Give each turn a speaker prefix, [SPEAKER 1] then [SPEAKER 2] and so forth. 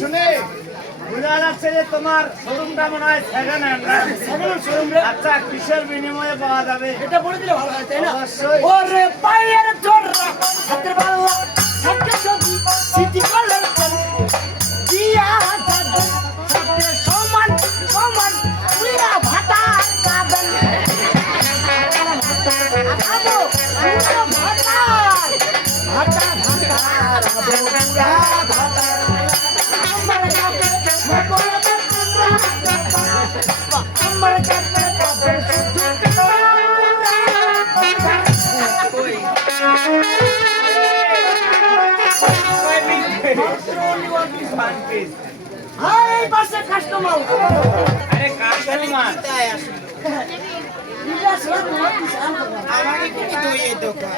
[SPEAKER 1] শুনে। বোঝা যাচ্ছে যে তোমার শোরুমটা মনে হয় সেকেন্ড হ্যান্ড। আচ্ছা কিসের বিনিময়ে পাওয়া যাবে
[SPEAKER 2] এটা বলে দিলে ভালো হয় তাই না
[SPEAKER 1] অবশ্যই।
[SPEAKER 2] ওরে পায়ের
[SPEAKER 1] আরে
[SPEAKER 2] সব না পিছান
[SPEAKER 3] আমাকে দোকান